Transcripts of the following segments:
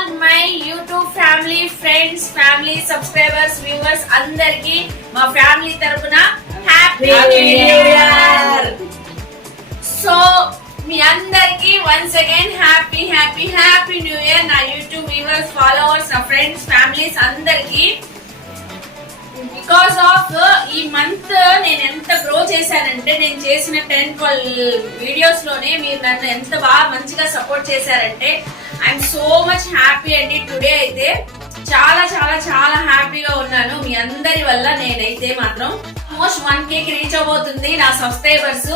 all my YouTube family, friends, family, subscribers, viewers అందరికి మా family తరపున హ్యాపీ న్యూ ఇయర్. సో మీ అందరికి once again happy happy happy new year. నా YouTube viewers, followers, నా friends, families అందరికి because of ఈ month నేను ఎంత గ్రో చేశానంటే, నేను చేసిన 10-12 వీడియోస్ లోనే మీరు నన్ను ఎంత బాగా మంచిగా సపోర్ట్ చేశారంటే ఐఎమ్ సో మచ్ హ్యాపీ అండి. టుడే అయితే చాలా చాలా చాలా హ్యాపీగా ఉన్నాను మీ అందరి వల్ల. నేనైతే మాత్రం ఆల్మోస్ట్ 1K కి రీచ్ అవబోతుంది నా subscribers.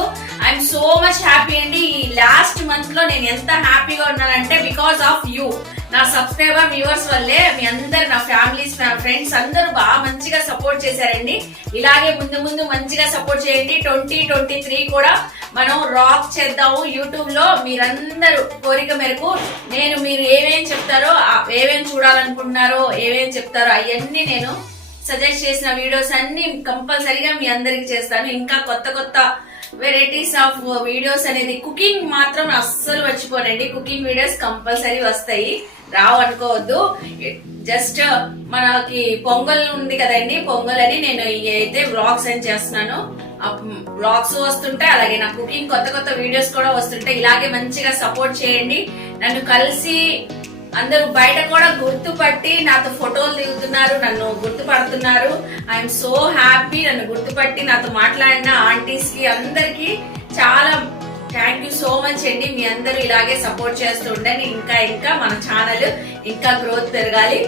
I'm so much happy అండి. ఈ లాస్ట్ మంత్ లో నేను ఎంత హ్యాపీగా ఉన్నానంటే బికాస్ ఆఫ్ యూ, నా సబ్స్క్రైబర్ వ్యూవర్స్ వల్లే. మీ అందరు, నా ఫ్యామిలీస్, నా ఫ్రెండ్స్ అందరూ బాగా మంచిగా సపోర్ట్ చేశారండి. ఇలాగే ముందు ముందు మంచిగా సపోర్ట్ చేయండి. 2023 కూడా మనం రాక్ చేద్దాము యూట్యూబ్ లో. మీరందరూ కోరిక మేరకు నేను మీరు ఏమేం చెప్తారో, ఏమేం చూడాలనుకుంటున్నారో, ఏమేం చెప్తారో అవన్నీ నేను సజెస్ట్ చేసిన వీడియోస్ అన్ని కంపల్సరీగా మీ అందరికి చేస్తాను. ఇంకా కొత్త కొత్త వెరైటీస్ ఆఫ్ వీడియోస్ అనేది, కుకింగ్ మాత్రం అస్సలు మర్చిపోనండి. కుకింగ్ వీడియోస్ కంపల్సరీ వస్తాయి, రావు అనుకోవద్దు. జస్ట్ మనకి పొంగల్ ఉంది కదండి, పొంగల్ అని నేను అయితే వ్లాగ్స్ అని చేస్తున్నాను. వ్లాగ్స్ వస్తుంటాయి, అలాగే నా కుకింగ్ కొత్త కొత్త వీడియోస్ కూడా వస్తుంటాయి. ఇలాగే మంచిగా సపోర్ట్ చేయండి. నన్ను కలిసి అందరూ బయట కూడా గుర్తుపట్టి నాతో ఫోటోలు దిగుతున్నారు, నన్ను గుర్తుపడుతున్నారు. I'm so happy. నన్ను గుర్తుపట్టి నాతో మాట్లాడిన ఆంటీస్ కి అందరికి చాలా థ్యాంక్ యూ సో మచ్ అండి. మీ అందరూ ఇలాగే సపోర్ట్ చేస్తూ ఉండండి. ఇంకా ఇంకా మన ఛానల్ ఇంకా గ్రోత్ పెరగాలి.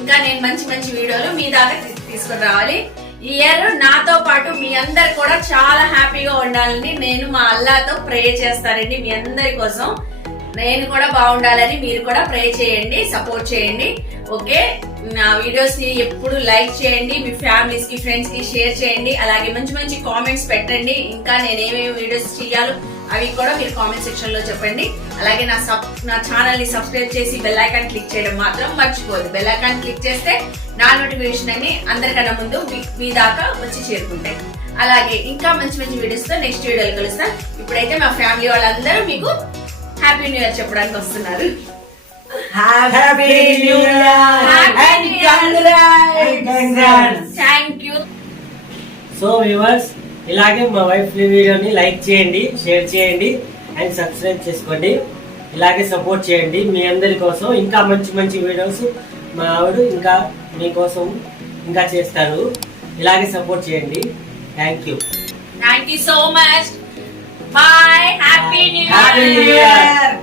ఇంకా నేను మంచి మంచి వీడియోలు మీ దాకా తీసుకుని రావాలి. ఈ ఇయర్ నాతో పాటు మీ అందరు కూడా చాలా హ్యాపీగా ఉండాలని నేను మా అల్లాతో ప్రే చేస్తానండి. మీ అందరి కోసం నేను కూడా బాగుండాలని మీరు కూడా ప్రే చేయండి, సపోర్ట్ చేయండి. ఓకే, నా వీడియోస్ ని ఎప్పుడు లైక్ చేయండి, మీ ఫ్యామిలీస్ కి, ఫ్రెండ్స్ కి షేర్ చేయండి. అలాగే మంచి మంచి కామెంట్స్ పెట్టండి. ఇంకా నేనేమేమి వీడియోస్ చేయాలో అవి కూడా మీరు కామెంట్ సెక్షన్ లో చెప్పండి. అలాగే నా ఛానల్ ని సబ్స్క్రైబ్ చేసి బెల్ ఐకాన్ క్లిక్ చేయడం మాత్రం మర్చిపోదు. బెల్ ఐకాన్ క్లిక్ చేస్తే నా నోటిఫికేషన్ అన్ని అందరికన్నా ముందు మీ దాకా వచ్చి చేరుకుంటాయి. అలాగే ఇంకా మంచి మంచి వీడియోస్ తో నెక్స్ట్ వీడియోలో కలుస్తాం. ఇప్పుడైతే మా ఫ్యామిలీ వాళ్ళందరూ మీకు హ్యాపీ న్యూ ఇయర్ చెప్పడానికి వస్తున్నారు. Happy new year and congrats. Thank you. So viewers, ఇలాగే మా వైఫ్ వీడియోని లైక్ చేయండి, షేర్ చేయండి అండ్ సబ్స్క్రైబ్ చేసుకోండి. ఇలాగే సపోర్ట్ చేయండి. మీ అందరి కోసం ఇంకా మంచి మంచి వీడియోస్ మా ఆవిడ ఇంకా మీకోసం ఇంకా చేస్తారు. ఇలాగే సపోర్ట్ చేయండి. Thank you. Thank you so much. Bye. Happy new happy new year. Year.